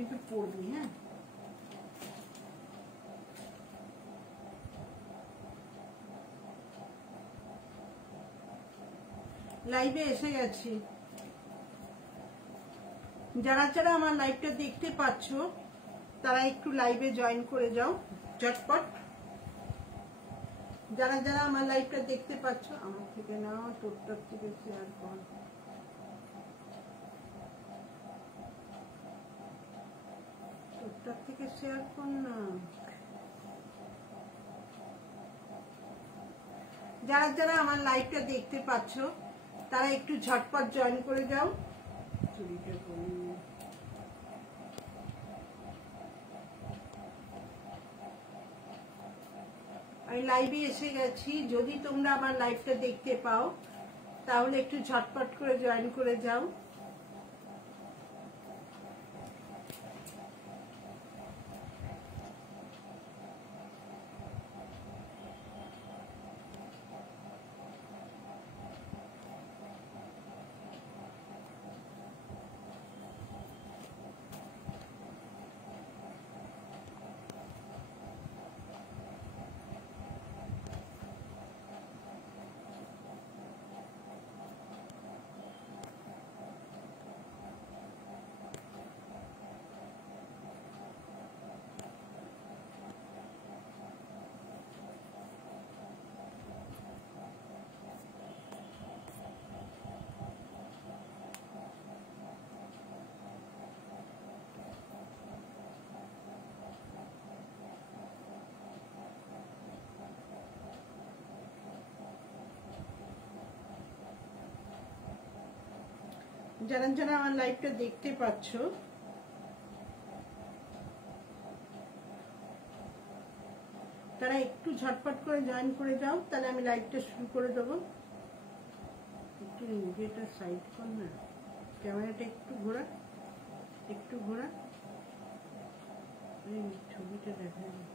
কিন্তু পরবি। হ্যাঁ, লাইভে এসে গেছি। যারা যারা আমার লাইভটা দেখতে পাচ্ছ তারা একটু লাইভে জয়েন করে যাও ঝটপট। যারা যারা আমার লাইভটা দেখতে পাচ্ছ, আমার থেকে নাও, তোরটার থেকে শেয়ার কর। তোরটার থেকে শেয়ার কর না। যারা যারা আমার লাইভটা দেখতে পাচ্ছ তারা একটু ঝটপট জয়েন করে যাও। চুরিটা করি, আমি লাইভে এসে গেছি। যদি তোমরা আমার লাইভটা দেখতে পাও তাহলে একটু ঝটপট করে জয়েন করে যাও। যারা যারা আমার লাইভটা দেখতে পাচ্ছ তারা একটু ঝটপট করে জয়েন করে যাও, তাহলে আমি লাইভটা শুরু করে দেবো। একটু এটা সাইড কর না, ক্যামেরাটা একটু ঘোরা, একটু ঘোরা, ছবিটা দেখা যায়।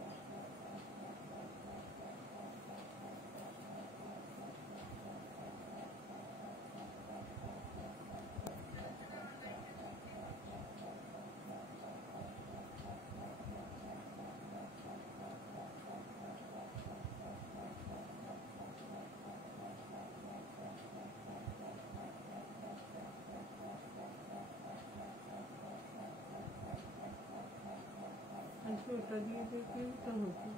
ওটা দিয়ে দেখলেও তো হতো,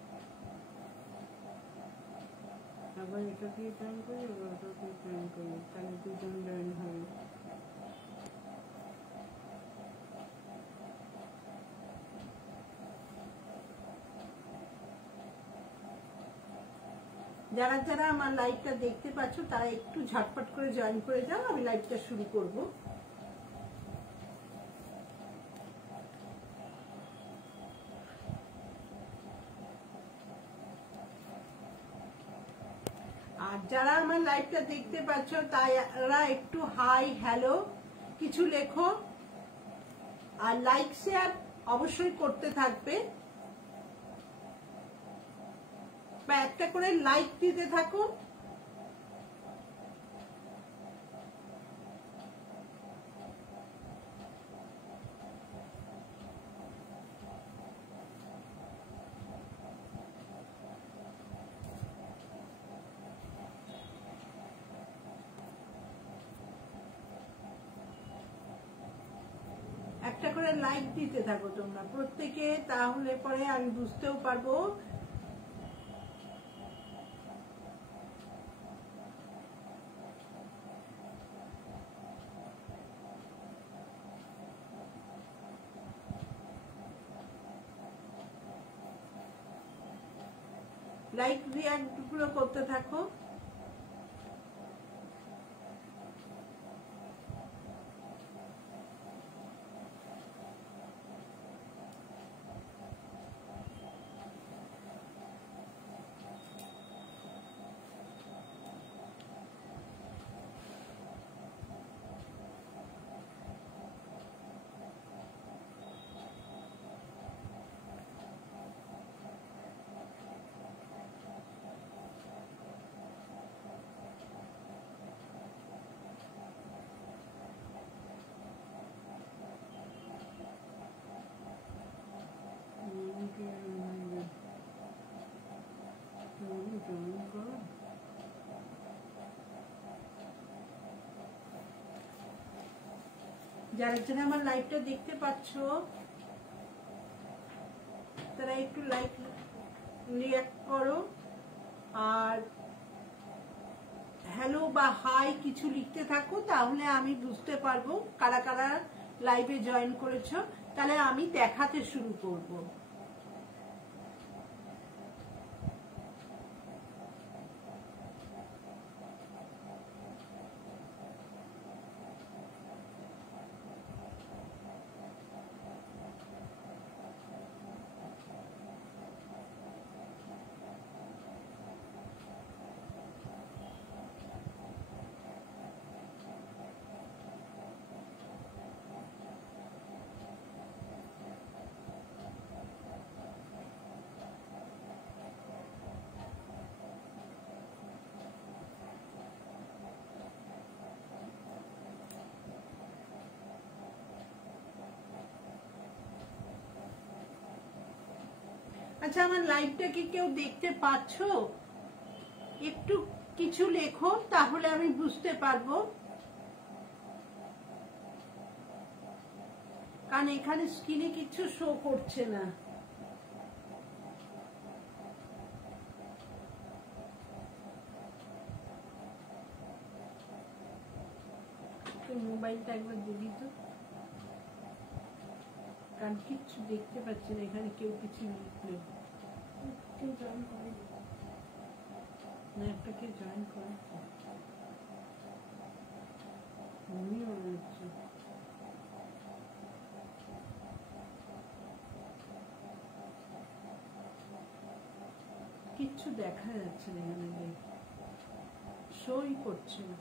আবার এটা দিয়ে জয়েন করি, আবার ওটা দিয়ে জয়েন করি, তাহলে দুজন জয়েন হবে। যারা যারা আমার লাইভটা দেখতে পাচ্ছ তারা একটু ঝটপট করে জয়েন করে যাও, আমি লাইভটা শুরু করব। আর যারা আমার লাইভটা দেখতে পাচ্ছ তারা একটু হাই হ্যালো কিছু লেখো, আর লাইক শেয়ার অবশ্যই করতে থাকবে, বা একটা করে লাইক দিতে থাকো। একটা করে লাইক দিতে থাকো তোমরা প্রত্যেকে, তাহলে পরে আমি বুঝতেও পারবো। লাইক রিঅ্যাক্ট গুলো করতে থাকো। যারা যারা আমার লাইভটা দেখতে পাচ্ছ তারা একটু লাইক রিঅ্যাক্ট করো, আর হ্যালো বা হাই কিছু লিখতে থাকো, তাহলে আমি বুঝতে পারবো কারা কারা লাইভে জয়েন করেছো, তাহলে আমি দেখাতে শুরু করব। আচ্ছা, আমার লাইভটা কি কেউ দেখতে পাচ্ছো? একটু কিছু লেখো, তাহলে আমি বুঝতে পারবো, কারণ এখানে স্ক্রিনে কিছু শো করছে না। মোবাইলটা একবার দিবি তো, কারণ কিচ্ছু দেখতে পাচ্ছি না এখানে কেউ কিছু লিখলে। কেউ জয়েন করে না, একটা কেউ জয়েন করে মনে হচ্ছে। কিচ্ছু দেখা যাচ্ছে না এখানে, শোই করছে না।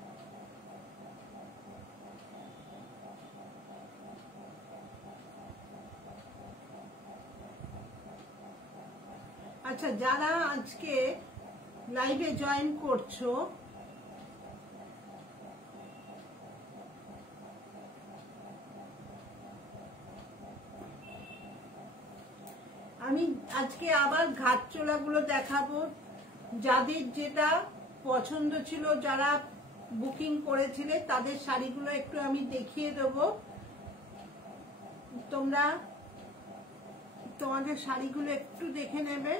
আচ্ছা, যারা আজকে লাইভে জয়েন করছো, আমি আজকে আবার ঘাটচোলাগুলো দেখাবো। যাদের যেটা পছন্দ ছিল, যারা বুকিং করেছিলে, তাদের শাড়িগুলো একটু আমি দেখিয়ে দেবো। তোমরা তোমাদের শাড়িগুলো একটু দেখে নেবে।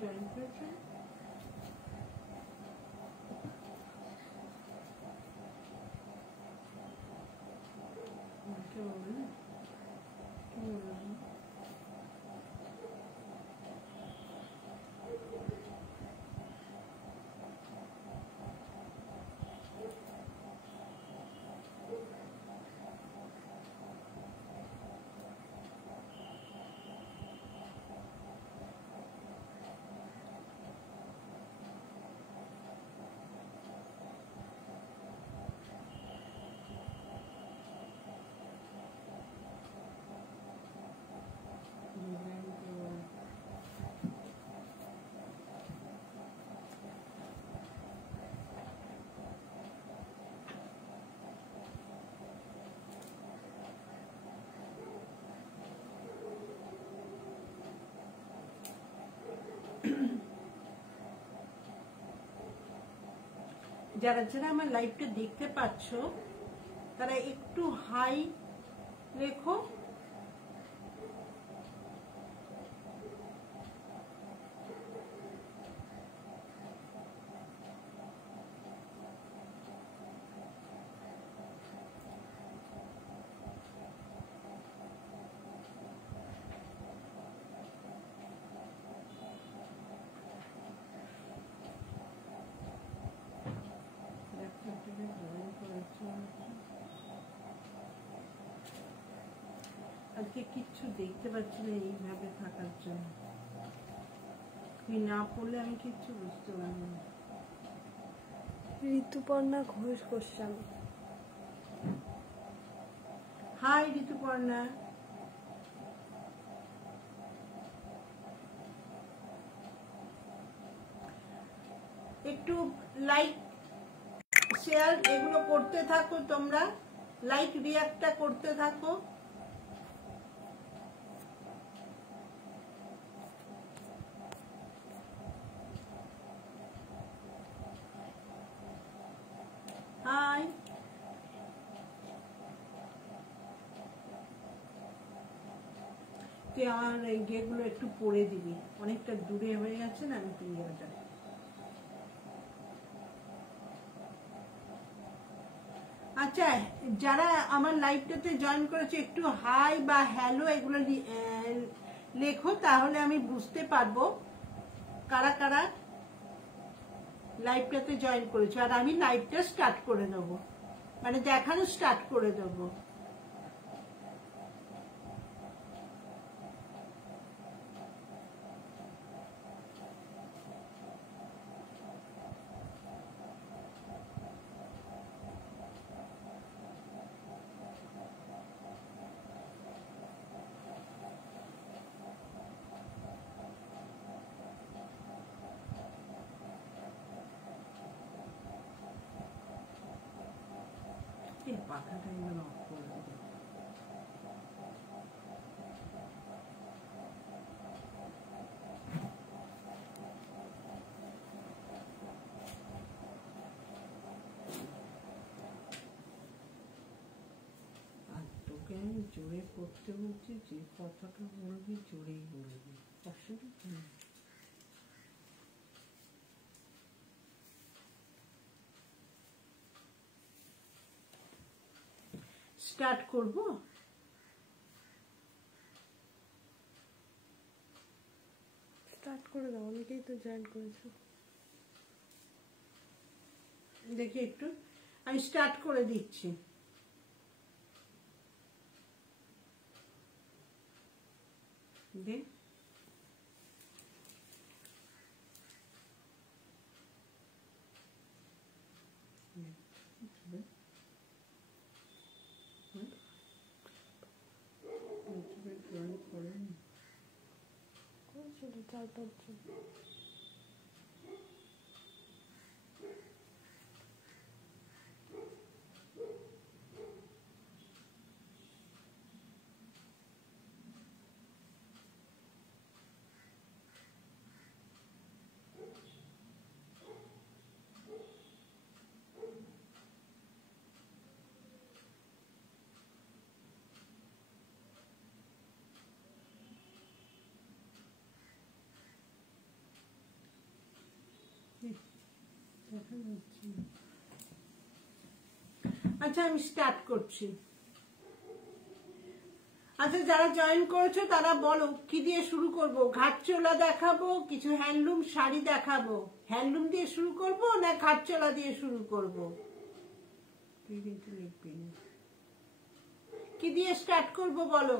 জয়েন করেছে। যারা যারা আমার লাইভটা দেখতে পাচ্ছ তারা একটু হাই লেখো। আজকে কিচ্ছু দেখতে পাচ্ছি না এইভাবে থাকার জন্য। তুই না পড়লে আমি কিচ্ছু বুঝতে পারবো না। ঋতুপর্ণা ঘোষ গোস্বামী। হাই ঋতুপর্ণা। একটু লাইক শেয়ার এগুলো করতে থাকো, তোমরা লাইক রিয়াক্টটা করতে থাকো। হাই। তুই আমার এই গেগুলো একটু পরে দিবি, অনেকটা দূরে হয়ে গেছে না, আমি পিরিয়ডটা। আচ্ছা, যারা আমার লাইভটাতে জয়েন করেছে একটু হাই বা হ্যালো এগুলো লেখো, তাহলে আমি বুঝতে পারবো কারা কারা লাইভটাতে জয়েন করেছে। আর আমি লাইভটা স্টার্ট করে দেবো, মানে দেখানো স্টার্ট করে দেবো। পাখাটা এবার অফ করে দেবো। আর তোকে আমি জোরে পড়তে বলছি, যে কথাটা বলবি জোরেই বলবি, অসুবিধা নেই। স্টার্ট করব। স্টার্ট করে দাও, অনেকেই তো জয়েন করেছো। দেখি একটু, আমি স্টার্ট করে দিচ্ছি। দে করেছিল 4-5 জন। আচ্ছা, আমি স্টার্ট করছি। আচ্ছা, যারা জয়েন করেছো তারা বলো কি দিয়ে শুরু করব? ঘাটচোলা দেখাবো, কিছু হ্যান্ডলুম শাড়ি দেখাবো। হ্যান্ডলুম দিয়ে শুরু করব না ঘাটচোলা দিয়ে শুরু করব? তুই কিন্তু লিখবি না। কি দিয়ে স্টার্ট করব বলো?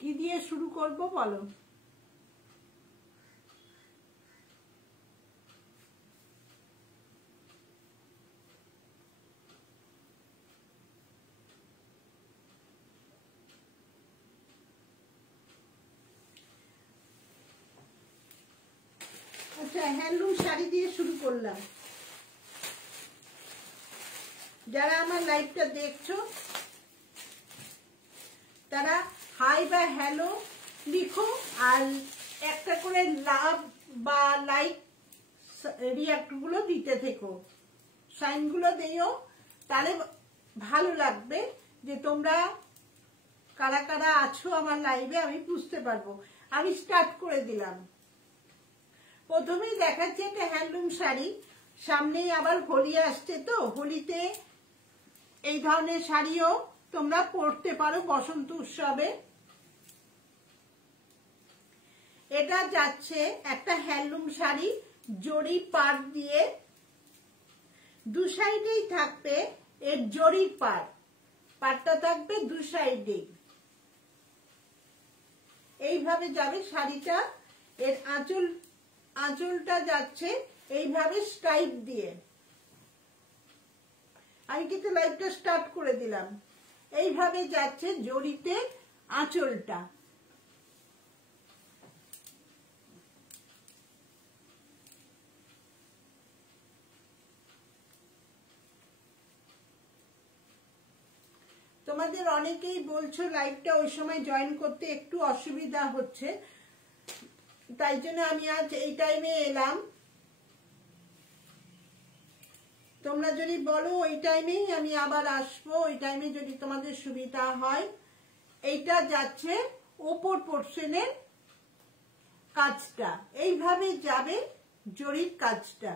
কি দিয়ে শুরু করব বলো? আচ্ছা, হ্যান্ডলুম শাড়ি দিয়ে শুরু করলাম। যারা আমার লাইভটা দেখছো তারা হাই বা হ্যালো লিখো, আর একটা করে লাভ বা লাইক রিয়াক্ট গুলো দিতে থেকো, সাইন গুলো দিও, তাহলে ভালো লাগবে যে তোমরা কারা কারা আছো আমার লাইভে, আমি বুঝতে পারবো। আমি স্টার্ট করে দিলাম। প্রথমেই দেখাচ্ছি একটা হ্যান্ডলুম শাড়ি। সামনেই আবার হোলি আসছে, তো হোলিতে এই ধরনের শাড়িও তোমরা পরতে পারো বসন্ত উৎসবে। এটা যাচ্ছে একটা হ্যান্ডলুম শাড়ি, জরি পাড় দিয়ে, দু সাইডেই থাকবে এর জরির পাড়, পাড়টা থাকবে দু সাইডেই। এইভাবে যাবে শাড়িটা, এর আঁচলটা যাচ্ছে এইভাবে স্ট্রাইপ দিয়ে। আমি কিন্তু লাইভটা স্টার্ট করে দিলাম। এইভাবে যাচ্ছে জরিতে আঁচলটা। তোমাদের অনেকেই বলছো লাইভটা ওই সময় জয়েন করতে একটু অসুবিধা হচ্ছে, তাই জন্য আমি আজ এই টাইমে এলাম। তোমরা যদি বলো ওই টাইমেই আমি আবার আসবো, ওই টাইমে যদি তোমাদের সুবিধা হয়। এইটা যাচ্ছে উপর পোর্শনের কাজটা, এইভাবে যাবে জরির কাজটা।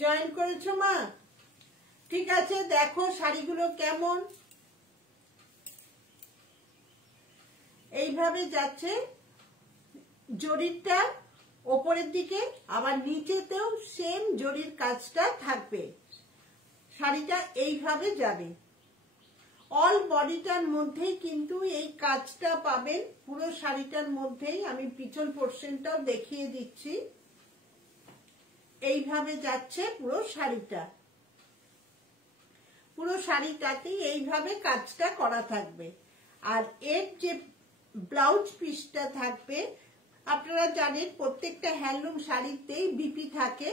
জয়েন করেছো মা? ঠিক আছে, দেখো শাড়িগুলো কেমন। এইভাবে যাচ্ছে জরিটা ওপরের দিকে, আবার নিচেতেও সেম জরির কাজটা থাকবে। শাড়িটা এইভাবে যাবে। অল বডিটার মধ্যেই কিন্তু এই কাজটা পাবেন, পুরো শাড়িটার মধ্যেই। আমি পিছন পোর্শনটাও দেখিয়ে দিচ্ছি। এইভাবে যাচ্ছে পুরো শাড়িটা, পুরো শাড়িটাতেই এইভাবে কাজটা করা থাকবে। আর এর যে ব্লাউজ পিসটা থাকবে, আপনারা জানেন প্রত্যেকটা হ্যান্ডলুম শাড়িতেই বিপি থাকে।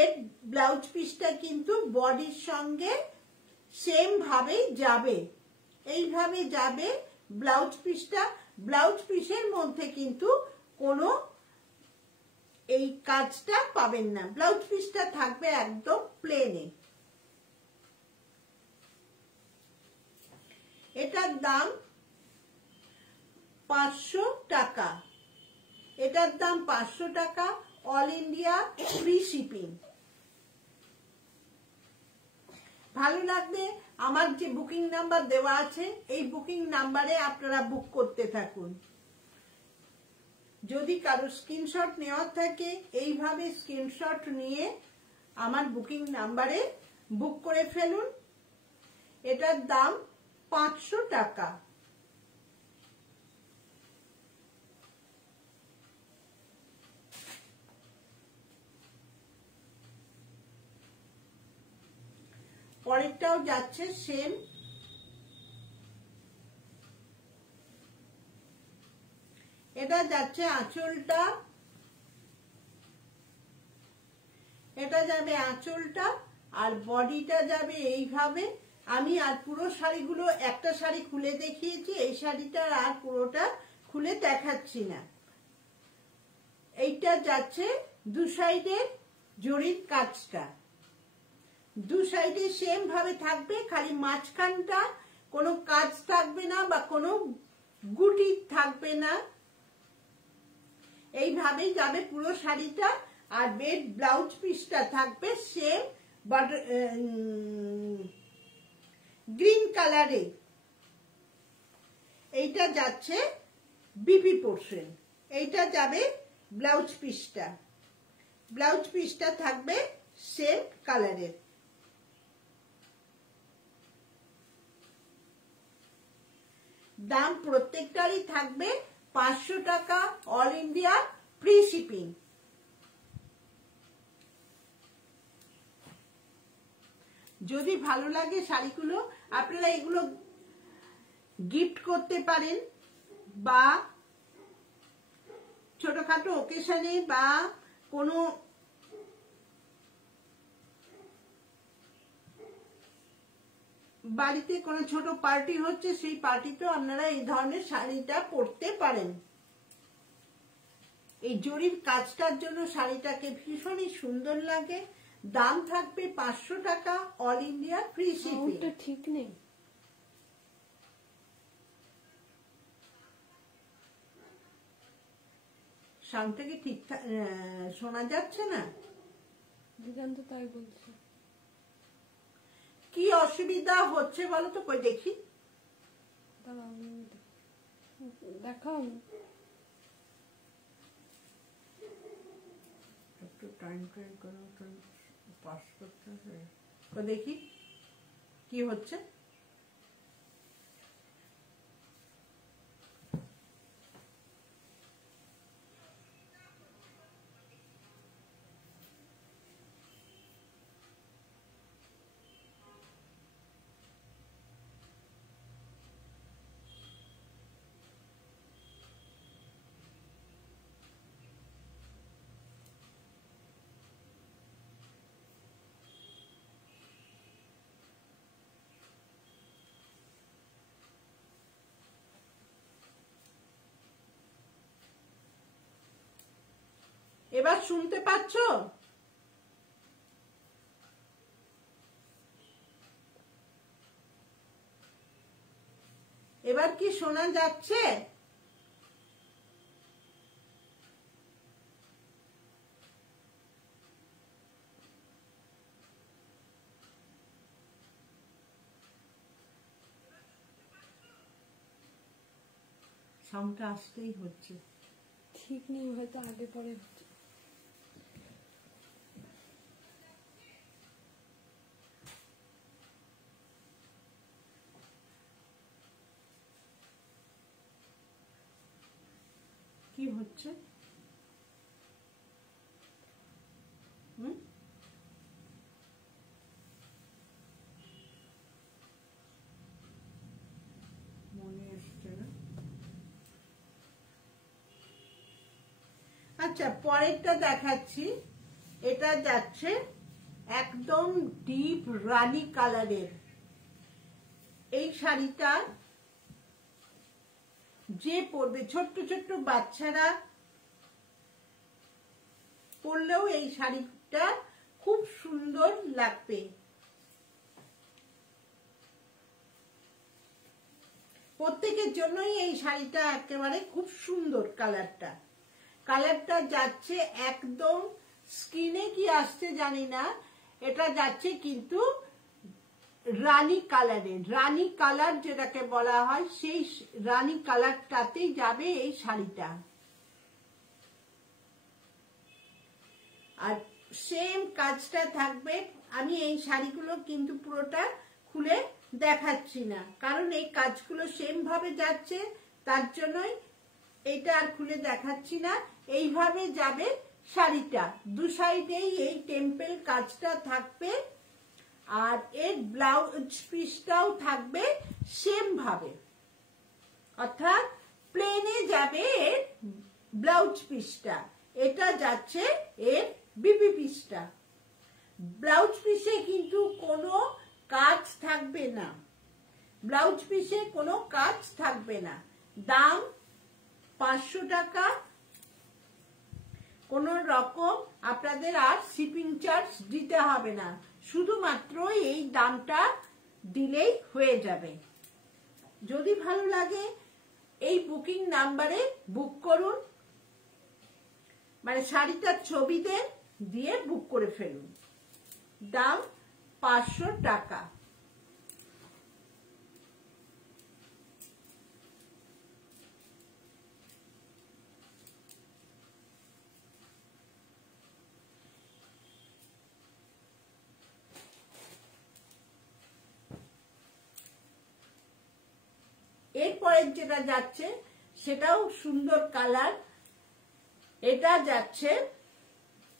এর ব্লাউজ পিসটা কিন্তু বডির সঙ্গে সেম ভাবেই যাবে, এইভাবে যাবে ব্লাউজ পিসটা। ব্লাউজ পিসের মধ্যে কিন্তু কোনো এই কাজটা পাবেন না, ব্লাউজ পিসটা থাকবে একদম প্লেনে। এটার দাম 500 টাকা। এটার দাম 500 টাকা, অল ইন্ডিয়া ফ্রি শিপিং। ভালো লাগবে আমার যে বুকিং নাম্বার দেওয়া আছে, এই বুকিং নাম্বারে আপনারা বুক করতে থাকুন। যদি কারো স্ক্রিনশট নেওয়ার থাকে, এইভাবে স্ক্রিনশট নিয়ে আমার বুকিং নাম্বারে বুক করে ফেলুন। এটার দাম 500 টাকা। পরেরটাও যাচ্ছে সেম। এটা যাচ্ছে আঁচলটা, এটা যাবে আঁচলটা, আর বডিটা যাবে এইভাবে। আমি আর পুরো শাড়িগুলো, একটা শাড়ি খুলে দেখিয়েছি, এই শাড়িটা আর পুরোটা খুলে দেখাচ্ছি না। এইটা যাচ্ছে দু সাইডের জরির কাজটা, দু সাইডে সেম ভাবে থাকবে, খালি মাঝখানটা কোনো কাজ থাকবে না বা কোনো গুটি থাকবে না। এইভাবেই যাবে পুরো শাড়িটা। আর বেড ব্লাউজ পিসটা থাকবে সেম গ্রিন কালারে। এইটা যাচ্ছে বিপি পোর্শন, এইটা যাবে ব্লাউজ পিসটা। ব্লাউজ পিসটা থাকবে সেম কালারের। দাম প্রত্যেকটারই থাকবে 500 টাকা, অল ইন্ডিয়া ফ্রি শিপিং। যদি ভালো লাগে শাড়িগুলো, আপনারা এগুলো গিফট করতে পারেন, বা ছোটখাটো ওকেশনে বা কোনো বাড়িতে কোনো ছোট পার্টি হচ্ছে, সেই পার্টিতেও আপনারা এই ধরনের শাড়িটা পরতে পারেন। এই জরির কাজটার জন্য শাড়িটাকে ভীষণই সুন্দর লাগে। দাম থাকবে 500 টাকা, অল ইন্ডিয়া ফ্রি শিপিং। ঠিক নেই, সাউন্ড থেকে ঠিকঠাক শোনা যাচ্ছে না। দিগান্ত তাই বলছে। কি অসুবিধা হচ্ছে বলো তো, কই দেখি। দেখাও। একটু টাইম করে পাস করতে হবে। তো দেখি কি হচ্ছে। এবার শুনতে পাচ্ছ? এবার কি শোনা যাচ্ছে? সাউন্ডটা আসতেই হচ্ছে। ঠিক নেই, হয়তো আগে পরে হচ্ছে। কি হচ্ছে? মনে আসছে না। আচ্ছা, পরেরটা দেখাচ্ছি। এটা যাচ্ছে একদম ডিপ রানী কালারের। এই শাড়িটা যে পরবে, ছোট্ট ছোট্ট বাচ্চারা পরলেও এই শাড়িটা খুব সুন্দর লাগবে। প্রত্যেকের জন্যই এই শাড়িটা একেবারে খুব সুন্দর। কালারটা যাচ্ছে একদম স্কিনে কি আসছে জানি না, এটা যাচ্ছে কিন্তু রানী কালারের। রানী কালার যেটাকে বলা হয়, সেই রানী কালারটাতেই যাবে এই শাড়িটা। আর সেম কাজটা থাকবে। আমি এই শাড়িগুলো কিন্তু পুরোটা খুলে দেখাচ্ছি না, কারণ এই কাজগুলো সেম ভাবে যাচ্ছে, তার জন্যই এটা আর খুলে দেখাচ্ছি না। এইভাবে যাবে শাড়িটা, দু সাইডেই এই টেম্পল কাজটা থাকবে, আর এর ব্লাউজ পিসটাও থাকবে সেম ভাবে, অর্থাৎ প্লেনে যাবে এর ব্লাউজ পিসটা। এটা যাচ্ছে এর বিপি পিসটা। ব্লাউজ পিসে কিন্তু কোনো কাজ থাকবে না, ব্লাউজ পিসে কোনো কাজ থাকবে না। দাম 500 টাকা। কোন রকম আপনাদের আর শিপিং চার্জ দিতে হবে না, শুধুমাত্র এই দামটা দিলেই হয়ে যাবে। যদি ভালো লাগে এই বুকিং নাম্বারে বুক করুন, মানে শাড়িটার ছবি দেন, দিয়ে বুক করে ফেলুন। দাম 500 টাকা। এরপরে যেটা যাচ্ছে সেটাও সুন্দর কালার। এটা যাচ্ছে,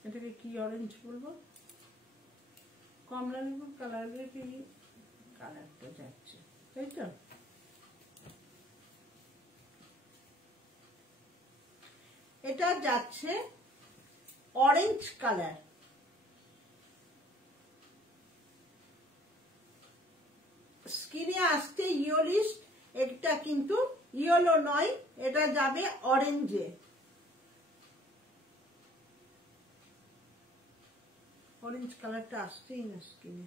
এটাকে কি অরেঞ্জ বলবো, কমলা লেবুর কালারের কি কালারটা যাচ্ছে, তাই তো? এটা যাচ্ছে অরেঞ্জ কালার। স্কিনে আসছে ইয়েলোইশ, এটা কিন্তু ইয়েলো নয়, এটা যাবে অরেঞ্জে। অরেঞ্জ কালারটা আসছেই না স্কিনে।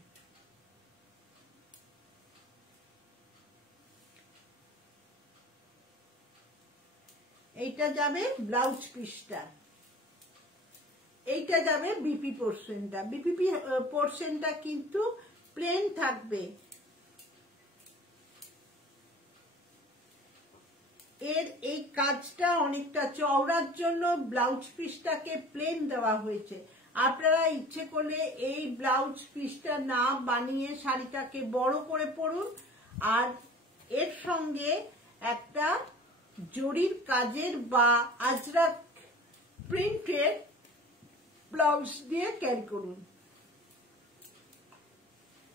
এইটা যাবে ব্লাউজ পিসটা, এইটা যাবে বিপি পোর্শনটা। বিপি পোর্শনটা কিন্তু প্লেন থাকবে। এর এই কাজটা অনেকটা চওড়ার জন্য ব্লাউজ পিসটাকে প্লেন দেওয়া হয়েছে। আপনারা ইচ্ছে করলে এই ব্লাউজ পিসটা না বানিয়ে শাড়িটাকে বড় করে পরুন, আর এর সঙ্গে একটা জরির কাজের বা আজরাক প্রিন্টের ব্লাউজ দিয়ে ক্যারি করুন।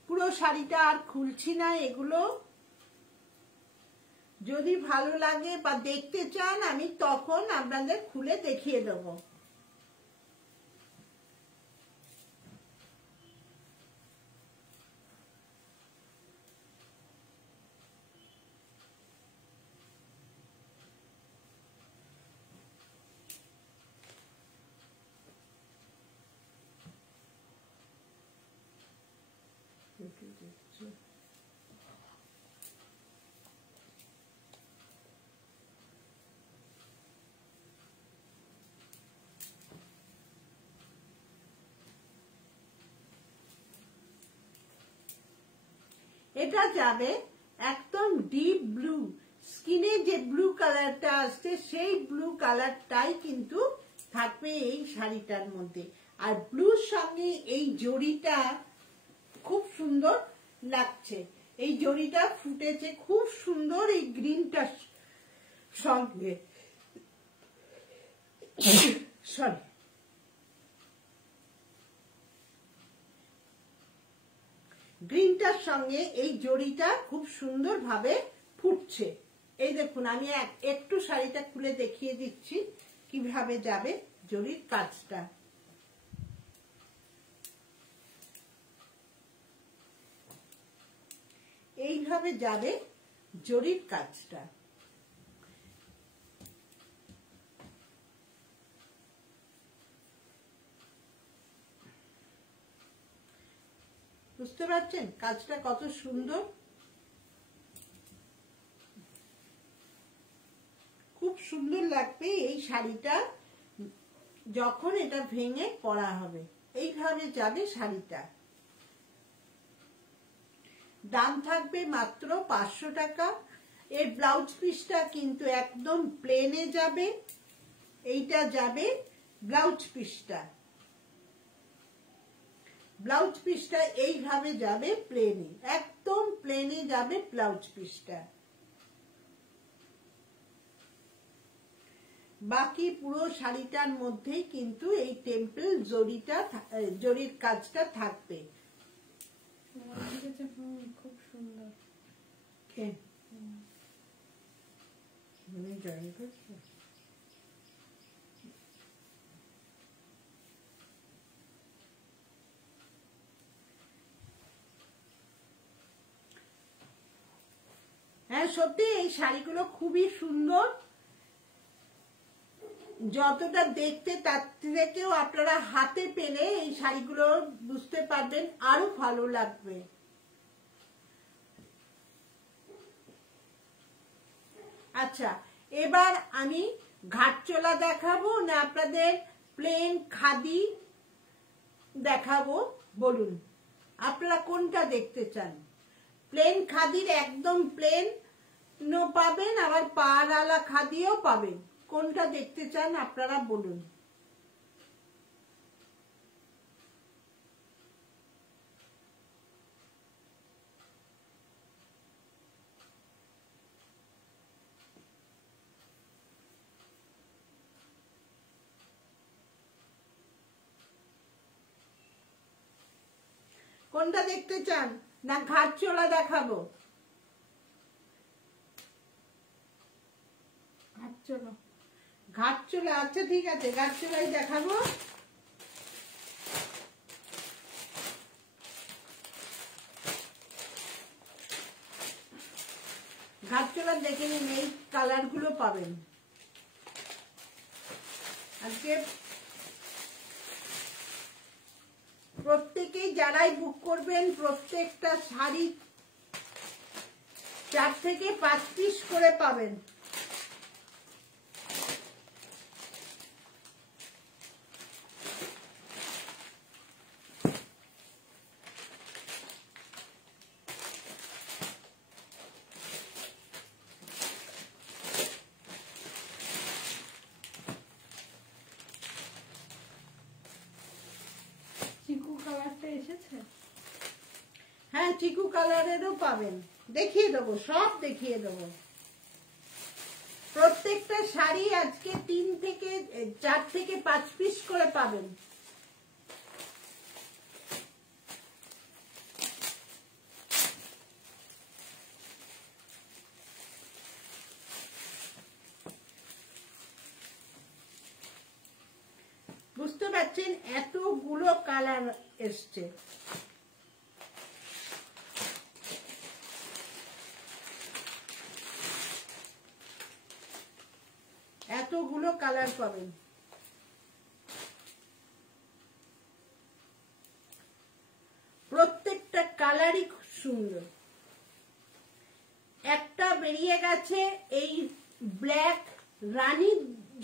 পুরো শাড়িটা আর খুলছি না। এগুলো যদি ভালো লাগে বা দেখতে চান আমি তখন আপনাদের খুলে দেখিয়ে দেবো। এটা যাবে একদম ডিপ ব্লু, স্কিনে যে ব্লু কালারটা আসছে সেই ব্লু কালারটাই কিন্তু থাকবে এই শাড়িটার মধ্যে। আর ব্লুর সঙ্গে এই জরিটা খুব সুন্দর লাগছে, এই জরিটা ফুটেছে খুব সুন্দর এই গ্রিনটার সঙ্গে। সরি, গ্রিনটার সঙ্গে এই জরিটা খুব সুন্দর ভাবে ফুটছে। এই দেখুন, আমি একটু শাড়িটা খুলে দেখিয়ে দিচ্ছি কিভাবে যাবে জরির কাজটা। এইভাবে যাবে জরির কাজটা। বুঝতে পারছেন কাজটা কত সুন্দর? খুব সুন্দর লাগবে এই শাড়িটা যখন এটা ভেঙে পরা হবে। এইভাবে যাবে শাড়িটা। দাম থাকবে মাত্র 500 টাকা। এর ব্লাউজ পিসটা কিন্তু একদম প্লেনে যাবে। এইটা যাবে ব্লাউজ পিসটা। ব্লাউজ পিসটা এইভাবে যাবে প্লেনে, একদম প্লেনে যাবে ব্লাউজ পিসটা। বাকি পুরো শাড়িটার মধ্যেই কিন্তু এই টেম্পল জরির কাজটা থাকবে। খুব সুন্দর। হ্যাঁ, সত্যি এই শাড়িগুলো খুবই সুন্দর। যতটা দেখতে তার থেকেও আপনারা হাতে পেলে এই শাড়িগুলো বুঝতে পারবেন, আরো ভালো লাগবে। আচ্ছা, এবার আমি ঘাটচোলা দেখাবো না আপনাদের প্লেন খাদি দেখাবো? বলুন আপনারা কোনটা দেখতে চান? প্লেন খাদির একদম প্লেন পাবেন, আবার পাড়ালা খাদিও পাবেন। কোনটা দেখতে চান আপনারা বলুন। কোনটা দেখতে চান? না ঘাটচোলা দেখাবো? ঘাটচোলা, আচ্ছা ঠিক আছে, ঘাটচোলাই দেখাবো। ঘাটচোলা দেখে নিন, এই কালার গুলো পাবেন। আজকে প্রত্যেকেই যারাই বুক করবেন প্রত্যেকটা শাড়ি 4 থেকে 5 পিস করে পাবেন। এসেছে? হ্যাঁ, চিকু কালারেরও পাবেন, দেখিয়ে দেবো, সব দেখিয়ে দেবো। প্রত্যেকটা শাড়ি আজকে 4 থেকে 5 পিস করে পাবেন। বুঝতে পারছেন এতগুলো কালার এসছে। এতগুলো কালার পাবেন। প্রত্যেকটা কালারই খুব সুন্দর। একটা বেরিয়ে গেছে এই ব্ল্যাক রানী,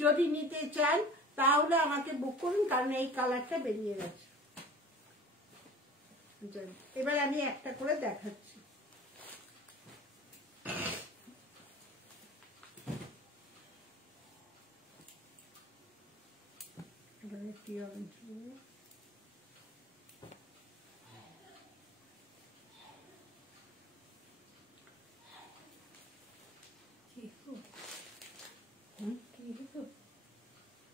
যদি নিতে চান তাহলে আমাকে বুক করুন, কারণ এই কালারটা বেরিয়ে গেছে। এবার আমি একটা করে দেখাচ্ছি। কি অরেঞ্জ,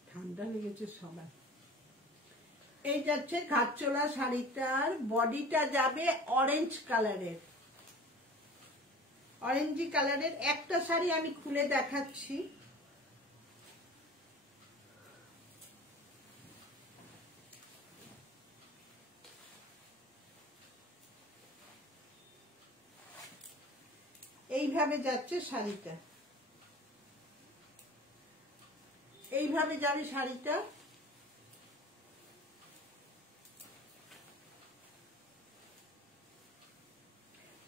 ঠান্ডা লেগেছে সবার। এই যাচ্ছে ঘাটচোলা শাড়িটার বডিটা যাবে অরেঞ্জ কালারের, অরেঞ্জি কালারের। একটা শাড়ি আমি খুলে দেখাচ্ছি। এইভাবে যাচ্ছে শাড়িটা, এইভাবে যাবে শাড়িটা।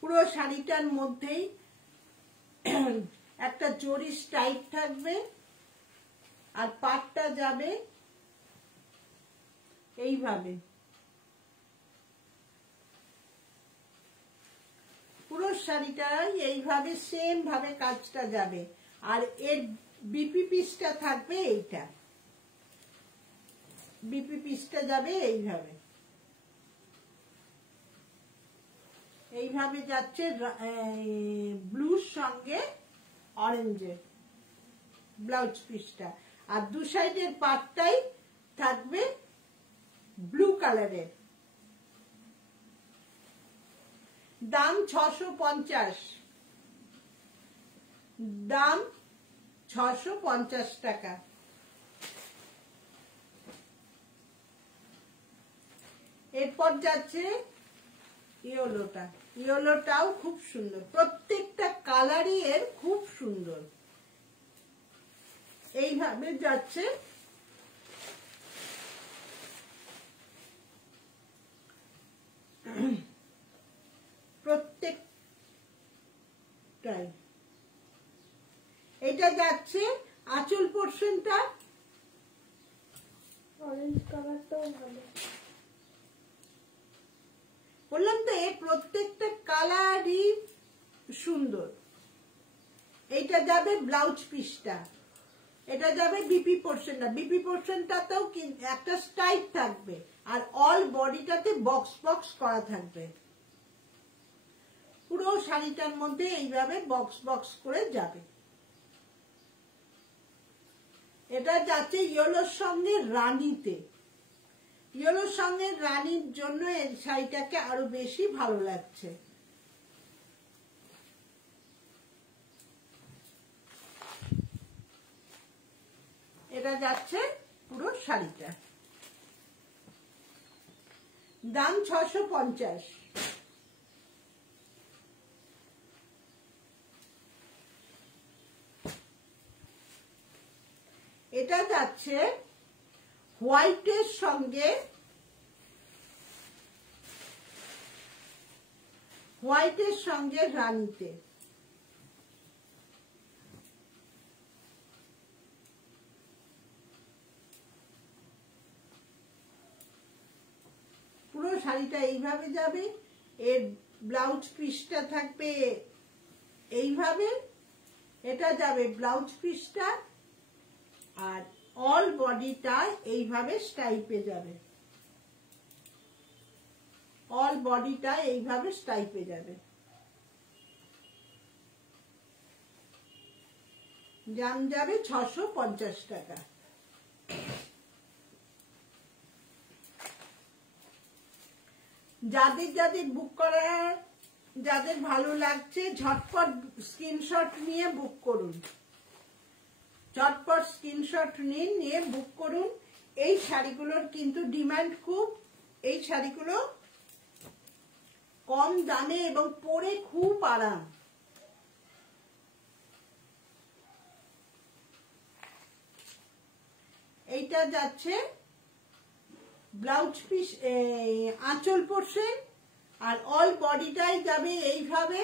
পুরো শাড়িটার মধ্যেই একটা জরি স্টাইপ থাকবে, আর পাটটা যাবে এইভাবে। পুরো শাড়িটাই এইভাবে সেম ভাবে কাজটা যাবে। আর এর বিপি পিসটা থাকবে এইটা, বিপি পিসটা যাবে এইভাবে। এইভাবে যাচ্ছে ব্লুর সঙ্গে অরেঞ্জের ব্লাউজ পিসটা, আর দু সাইডের পাটটাই থাকবে ব্লু কালারের। দাম 650, দাম 650 টাকা। এরপর যাচ্ছে ইয়েলোটা, ইয়েলোটাও খুব সুন্দর। প্রত্যেকটা কালারই এর খুব সুন্দর। এইভাবে যাচ্ছে প্রত্যেকটাই। এটা যাচ্ছে আঁচল পোর্শনটা অরেঞ্জ কালারটাও ভালো। বললাম তো এই প্রত্যেকটা কালারই সুন্দর। এইটা যাবে ব্লাউজ পিসটা, এটা যাবে বিপি পোর্শনটা। বিপি পোর্শনটাতেও একটা স্টাইপ থাকবে, আর অল বডিটাতে বক্স বক্স করা থাকবে। পুরো শাড়িটার মধ্যে এইভাবে বক্স বক্স করে যাবে। এটা যাচ্ছে ইয়েলোর সঙ্গে রানীতে। ইয়েলোর সঙ্গে রানীর জন্য এই শাড়িটাকে আরো বেশি ভালো লাগছে। এটা যাচ্ছে পুরো শাড়িটা, দাম 650। এটা যাচ্ছে হোয়াইটের সঙ্গে, হোয়াইটের সঙ্গে রানীতে। পুরো শাড়িটা এইভাবে যাবে। এর ব্লাউজ পিসটা থাকবে এইভাবে, এটা যাবে ব্লাউজ পিসটা, আর অল বডিটা এইভাবে স্টাইপে যাবে। বডিটা এইভাবে স্টাইপে যাবে। দাম যাবে 650 টাকা। যাদের যাদের বুক করার, যাদের ভালো লাগছে ঝটপট স্ক্রিনশট নিয়ে বুক করুন, ঝটপট স্ক্রিনশট নিয়ে বুক করুন। এই শাড়িগুলোর কিন্তু ডিমান্ড খুব। এই শাড়িগুলো কম দামে এবং পরে খুব আরাম। এইটা যাচ্ছে ব্লাউজ পিস, আঁচল পোর্শন, আর অল বডিটাই যাবে এইভাবে।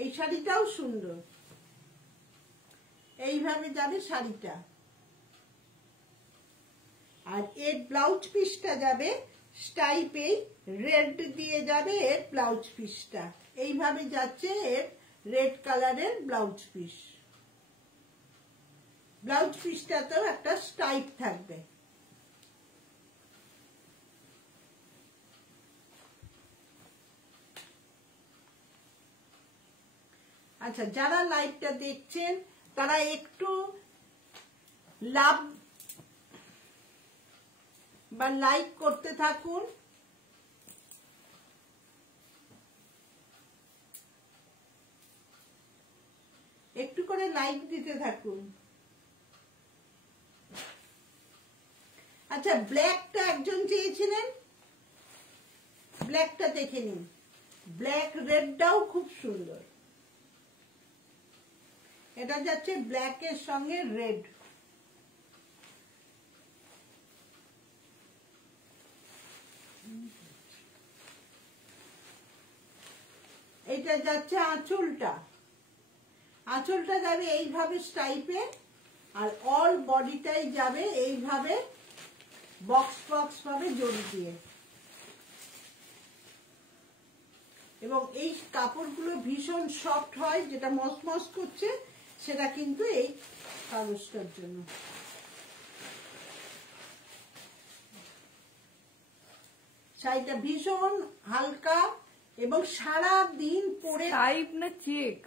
এই শাড়িটাও সুন্দর, এইভাবে যাবে শাড়িটা। আর এর ব্লাউজ পিসটা যাবে স্টাইপে, রেড দিয়ে যাবে এর ব্লাউজ পিসটা। এইভাবে যাচ্ছে এর রেড কালারের ব্লাউজ পিস। ব্লাউজ পিসটাতেও একটা স্টাইপ থাকবে। আচ্ছা, যারা লাইভটা দেখছেন তারা একটু লাভ বা লাইক করতে থাকুন। একটু করে লাইক দিতে থাকুন। আচ্ছা, ব্ল্যাকটা একজন চেয়েছিলেন, ব্ল্যাকটা দেখে নিন। ব্ল্যাক রেডটাও খুব সুন্দর। এটা যাচ্ছে ব্ল্যাকের সঙ্গে রেড। এটা যাচ্ছে আঁচলটা। আঁচলটা যাবে এইভাবে স্টাইপে, আর অল বডিটাই যাবে এইভাবে বক্স বক্স ভাবে জড়ি দিয়ে। এবং এই কাপড়গুলো ভীষণ সফট হয়, যেটা মসমস করছে সেটা কিন্তু এই কাগজটার জন্য। শাড়িটা ভীষণ হালকা এবং সারা দিন পরে। স্ট্রাইপ না চেক?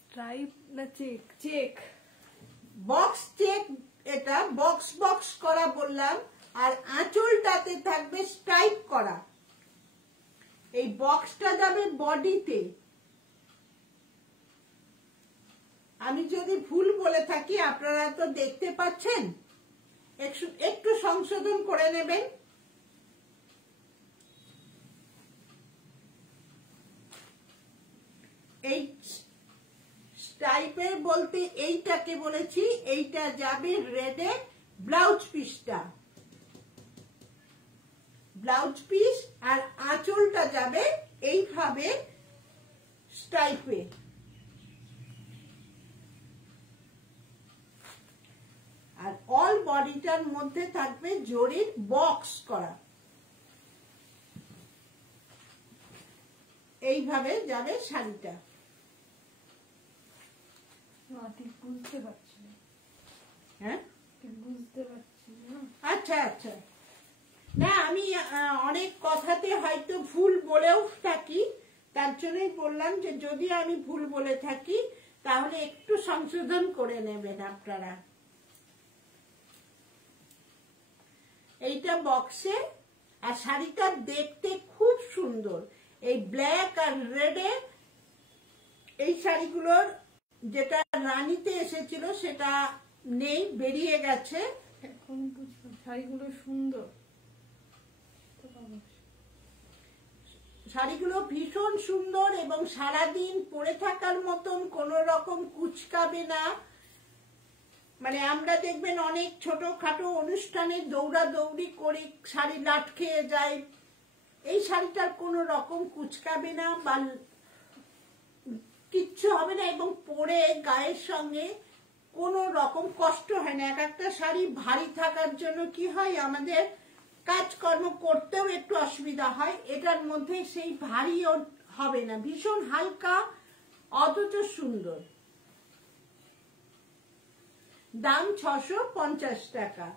স্ট্রাইপ না চেক? Check, box check. এটা বক্স বক্স করা বললাম, আর আঁচলটাতে থাকবে স্ট্রাইপ করা। এই বক্সটা যাবে বডিতে। আমি যদি ভুল বলে থাকি আপনারা তো দেখতে পাচ্ছেন, একটু সংশোধন করে নেবেন। এই স্টাইপের বলতে এইটাকে বলেছি, এইটা যাবে রেডে ব্লাউজ পিসটা, ব্লাউজ পিস, আর আঁচলটা যাবে এইভাবে স্টাইপে। আর অল বডিটার মধ্যে থাকবে জরির বক্স করা। এইভাবে যাবে শাড়িটা। ঠিক বুঝতে পারছি না। হ্যাঁ, ঠিক বুঝতে পারছি না। আচ্ছা আচ্ছা, না আমি অনেক কথাতে হয়তো ভুল বলেও থাকি, তার জন্যই বললাম যে যদি আমি ভুল বলে থাকি তাহলে একটু সংশোধন করে নেবেন আপনারা। এইটা বক্সে, আর শাড়িটা দেখতে খুব সুন্দর। এই ব্ল্যাক আর রেডে এই শাড়িগুলোর যেটা রানীতে এসেছিল সেটা নেই, বেরিয়ে গেছে। এখন বুঝলাম শাড়িগুলো সুন্দর। শাড়িগুলো ভীষণ সুন্দর এবং সারাদিন পরে থাকার মতন কোন রকম কুচকাবে না। মানে আমরা দেখবেন অনেক ছোটখাটো অনুষ্ঠানে দৌড়াদৌড়ি করে শাড়ি লাট খেয়ে যায়, এই শাড়িটার কোনো রকম কুচকাবে না বা কিচ্ছু হবে না, এবং পরে গায়ের সঙ্গে কোনো রকম কষ্ট হয় না। এক একটা শাড়ি ভারী থাকার জন্য কি হয়, আমাদের কাজকর্ম করতেও একটু অসুবিধা হয়। এটার মধ্যে সেই ভারীও হবে না, ভীষণ হালকা অথচ সুন্দর। দাম 650 টাকা।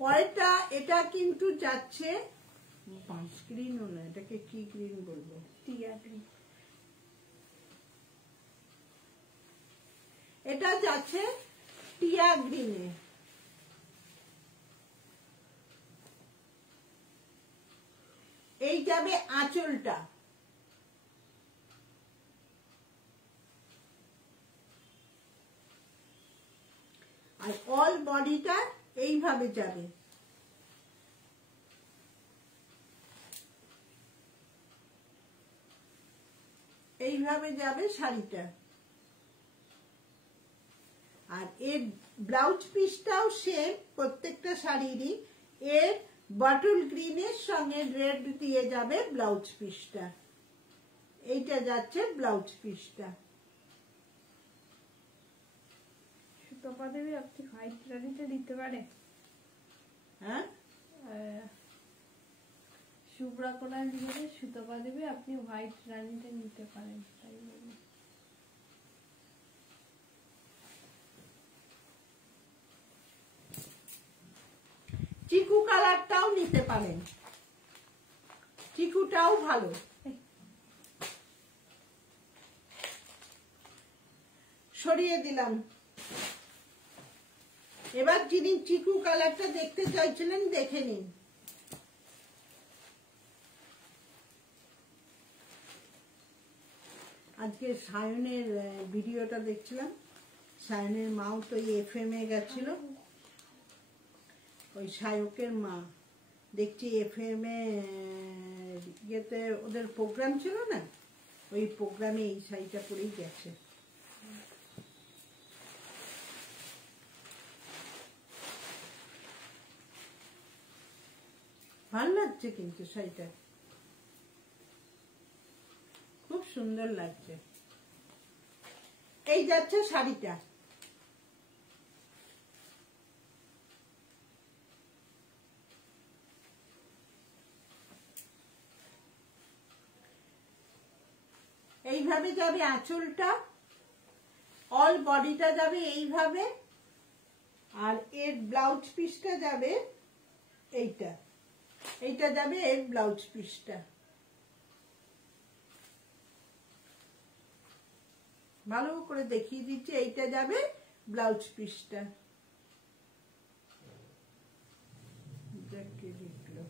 পরেরটা, এটা কিন্তু যাচ্ছে বাঁশ গ্রিনও না, এটাকে কি গ্রিন বলবো, টিয়া গ্রিন। এটা যাচ্ছে টিয়া গ্রিনে। এই যাবে আঁচলটা, আর অল বডিটা এইভাবে যাবে। এইভাবে যাবে শাড়িটা। আর এর ব্লাউজ পিসটাও সেম, প্রত্যেকটা শাড়িরই। এর বটল গ্রিনের সঙ্গে রেড দিয়ে যাবে ব্লাউজ পিসটা। এইটা যাচ্ছে ব্লাউজ পিসটা। সুতপা দেবী আপনি হোয়াইট রানিতে দিতে পারে। হ্যাঁ, শুভ্রা কোনায় লিখেছে সুতপা দেবী আপনি হোয়াইট রানিতে নিতে পারেন, তাই বলি। চিকু কালারটাও নিতে পারেন, চিকুটাও ভালো। সরিয়ে দিলাম। এবার যিনি চিকু কালারটা দেখতে চাইছিলেন দেখে নিন। আজকে সায়নের ভিডিওটা দেখছিলাম। সায়নের মাও তো FM এ গেছিল, ওই সায়কের মা। দেখছি FM এ ইয়েতে ওদের প্রোগ্রাম ছিল না, ওই প্রোগ্রামে এই শাড়িটা পরেই গেছে। ভালো লাগছে কিন্তু শাড়িটা, খুব সুন্দর লাগছে। এই যাচ্ছে শাড়িটা। এইভাবে যাবে আঁচলটা, অল বডিটা যাবে এইভাবে, আর এর ব্লাউজ পিসটা যাবে এইটা। এইটা যাবে এর ব্লাউজ পিসটা। ভালো করে দেখিয়ে দিচ্ছি, এইটা যাবে ব্লাউজ পিসটা। দেখে লিখলো।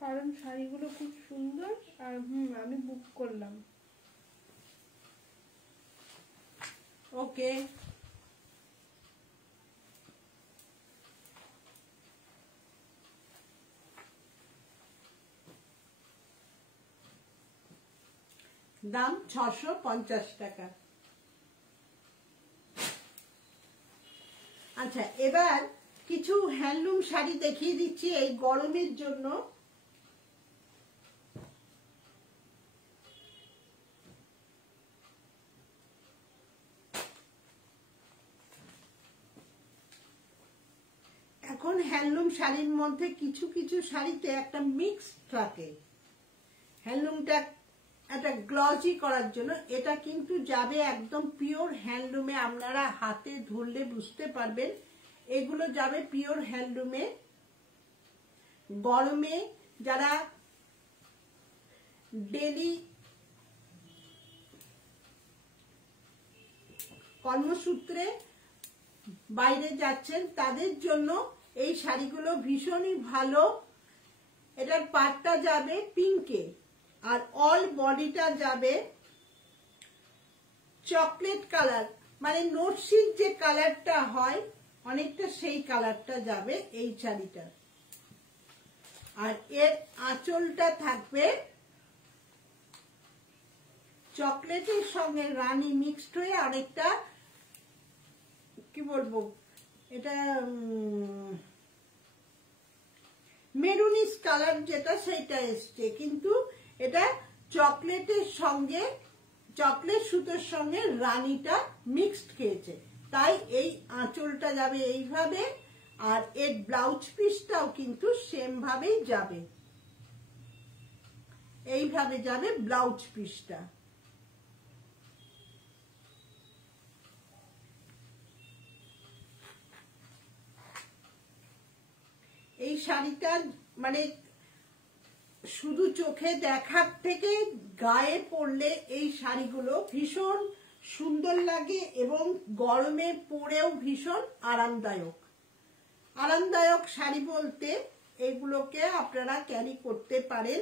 কারণ শাড়িগুলো খুব সুন্দর। আর আমি বুক করলাম। ওকে, দাম 650 টাকা। আচ্ছা, এবার কিছু হ্যান্ডলুম শাড়ি দেখিয়ে দিচ্ছি এই গরমের জন্য। এখন হ্যান্ডলুম শাড়ির মধ্যে কিছু কিছু শাড়িতে একটা মিক্স থাকে। হ্যান্ডলুমটা একটা গ্লজি করার জন্য এটা কিন্তু যাবে একদম পিওর হ্যান্ডলুমে। আপনারা হাতে ধরলে বুঝতে পারবেন এগুলো যাবে পিওর হ্যান্ডলুমে। গরমে যারা ডেলি কর্মসূত্রে বাইরে যাচ্ছেন তাদের জন্য এই শাড়িগুলো ভীষণই ভালো। এটার পাটটা যাবে পিঙ্কে, আর অল বডিটা যাবে চকলেট কালার, মানে নরসির যে কালারটা হয় অনেকটা সেই কালারটা যাবে এই শাড়িটা। আর এর আঁচলটা থাকবে চকলেটের সঙ্গে রানী মিক্সড হয়ে অনেকটা, কি বলবো, এটা মেরুনিস কালার যেটা সেটা এসছে, কিন্তু এটা চকলেটের সঙ্গে, চকলেট সুতোর সঙ্গে রানীটা মিক্সড খেয়েছে। তাই এই আঁচলটা যাবে এইভাবে, আর এর ব্লাউজ পিসটাও কিন্তু সেম ভাবেই যাবে, এইভাবে যাবে ব্লাউজ পিসটা। এই শাড়িটা মানে শুধু চোখে দেখার থেকে গায়ে পরলে এই শাড়িগুলো ভীষণ সুন্দর লাগে এবং গরমে পরেও ভীষণ আরামদায়ক। আরামদায়ক শাড়ি বলতে এগুলোকে আপনারা ক্যারি করতে পারেন।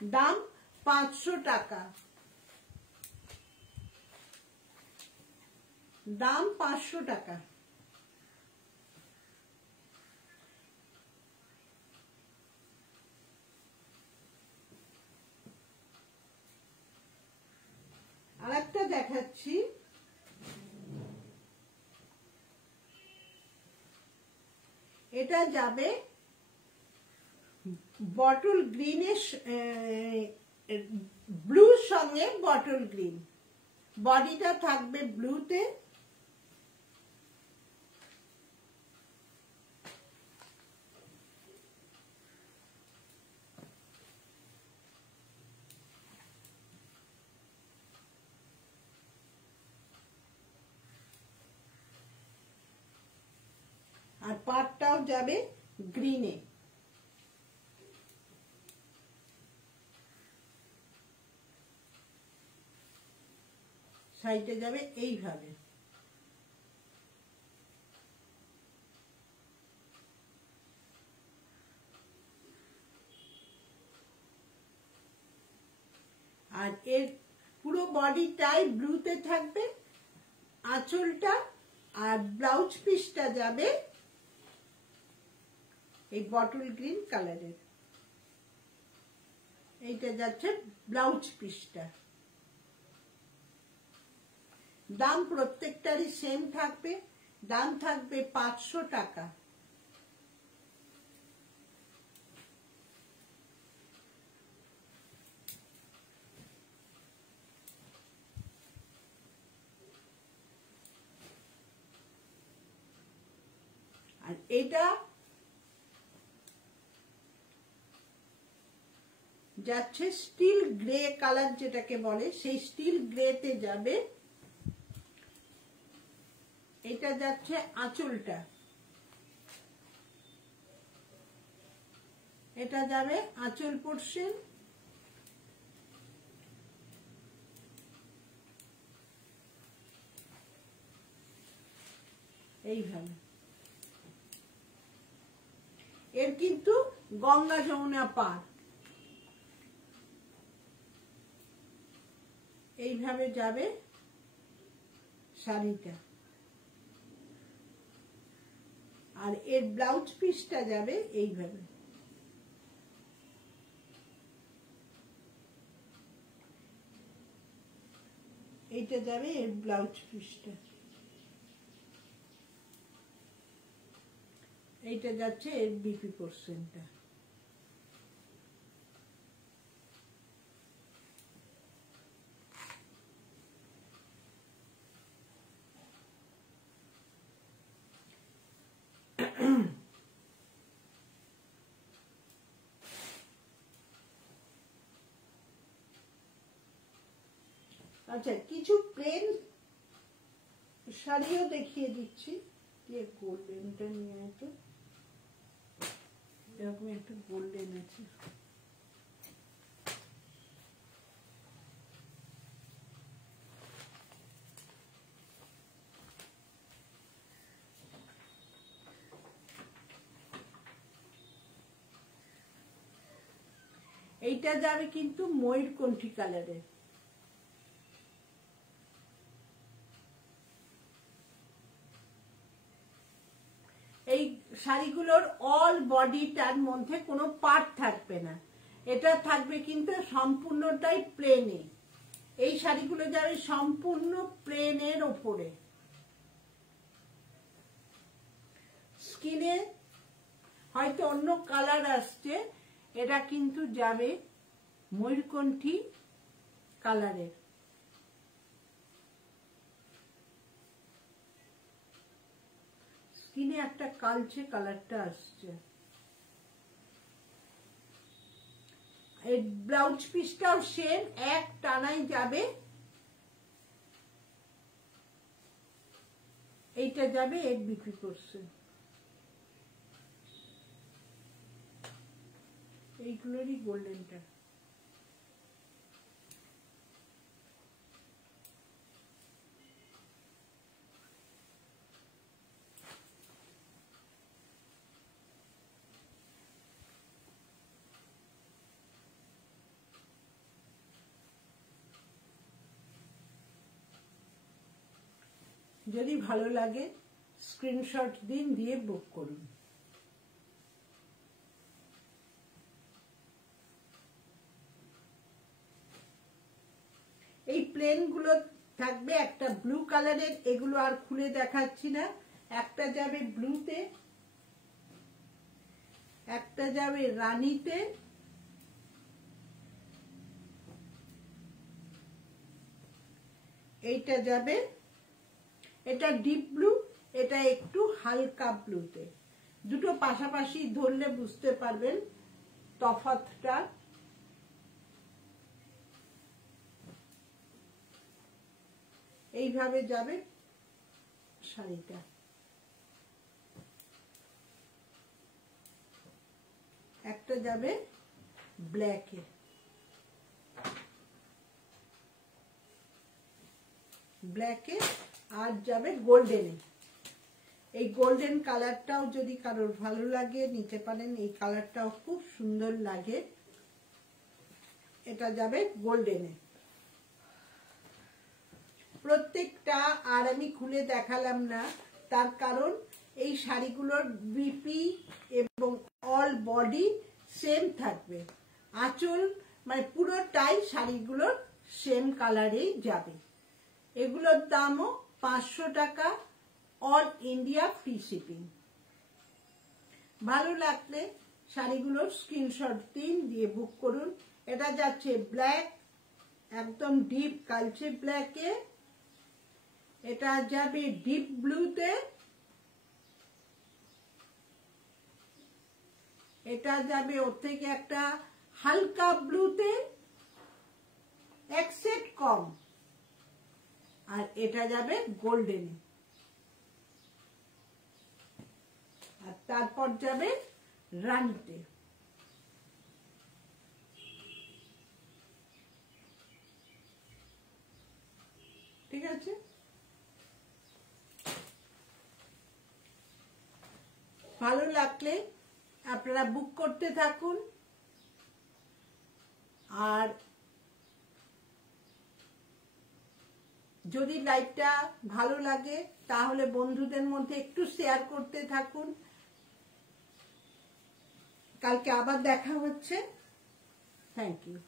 দাম 500 টাকা, দাম 500 টাকা। আরেকটা দেখাচ্ছি, এটা যাবে বটল গ্রিনের ব্লুর সঙ্গে বটল গ্রিন, বডিটা থাকবে ব্লুতে, আর পাটটাও যাবে গ্রিনে। সাইডে যাবে এইভাবে। আর এর পুরো বডিটাই ব্লুতে থাকবে, আঁচলটা আর ব্লাউজ পিসটা যাবে এই বটল গ্রিন কালারের। এইটা যাচ্ছে ব্লাউজ পিসটা। দাম প্রত্যেকটারই সেম থাকবে, দাম থাকবে 500 টাকা। আর এটা যাচ্ছে স্টিল গ্রে কালার, যেটাকে বলে সেই স্টিল গ্রেতে যাবে। এটা যাচ্ছে আঁচলটা, এটা যাবে আঁচল পোর্শন, এইভাবে। এর কিন্তু গঙ্গা যমুনা পার, এইভাবে যাবে শাড়িটা। আর এর ব্লাউজ পিসটা যাবে এইভাবে। এইটা যাবে এর ব্লাউজ পিসটা, এইটা যাচ্ছে এর বিপি পোর্শনটা। আচ্ছা, কিছু প্লেন শাড়িও দেখিয়ে দিচ্ছি। গোল্ডেনটা নিয়ে তো এরকম একটা গোল্ডেন আছে, এইটা যাবে কিন্তু ময়ূরকণ্ঠী কালারের। এই শাড়িগুলোর অল বডিটার মধ্যে কোনো পার্ট থাকবে না, এটা থাকবে কিন্তু সম্পূর্ণটাই প্লেনে। এই শাড়িগুলো যাবে সম্পূর্ণ প্লেনের ওপরে। স্কিনে হয়তো অন্য কালার আসছে, এটা কিন্তু যাবে ময়ূরকণ্ঠী কালারের। স্কিনে একটা কালচে কালারটা আসছে। এই ব্লাউজ পিসটাও সেম এক টানাই যাবে, এইটা যাবে 8 বিক্রি করছে। এইগুলোরই গোল্ডেনটা। যদি ভালো লাগে স্ক্রিনশট দিন, দিয়ে বুক করুন। এই প্লেন গুলো থাকবে একটা ব্লু কালারের, এগুলো আর খুলে দেখাচ্ছি না। একটা যাবে ব্লুতে, একটা যাবে রানীতে, এইটা যাবে, এটা ডিপ ব্লু, এটা একটু হালকা ব্লুতে। দুটো পাশাপাশি ধরলে বুঝতে পারবেন তফাৎটা। এইভাবে যাবে শাড়িটা। একটা যাবে ব্ল্যাকে, ব্ল্যাকে, আর যাবে গোল্ডেনে। এই গোল্ডেন কালারটাও যদি কারোর ভালো লাগে নিতে পারেন, এই কালারটাও খুব সুন্দর লাগে। এটা যাবে গোল্ডেনে প্রত্যেকটা। আর আমি খুলে দেখালাম না, তার কারণ এই শাড়িগুলোর বিপি এবং অল বডি সেম থাকবে। আঁচল মানে পুরোটাই শাড়িগুলোর সেম কালারেই যাবে। এগুলোর দামও 500 টাকা, অল ইন্ডিয়া ফ্রি শিপিং। ভালো লাগলে শাড়িগুলোর স্ক্রিনশট দিন, দিয়ে বুক করুন। এটা যাচ্ছে ব্ল্যাক, একদম ডিপ কালচে ব্ল্যাকে। এটা যাবে ডিপ ব্লুতে, এটা যাবে ওর থেকে একটা হালকা ব্লুতে, এক সেট কম, আর এটা যাবে গোল্ডেনে, আর তারপর যাবে রানীতে। ঠিক আছে, ভালো লাগলে আপনারা বুক করতে থাকুন। আর যদি লাইভটা ভালো লাগে তাহলে বন্ধুদের মধ্যে একটু শেয়ার করতে থাকুন। কালকে আবার দেখা হচ্ছে। Thank you.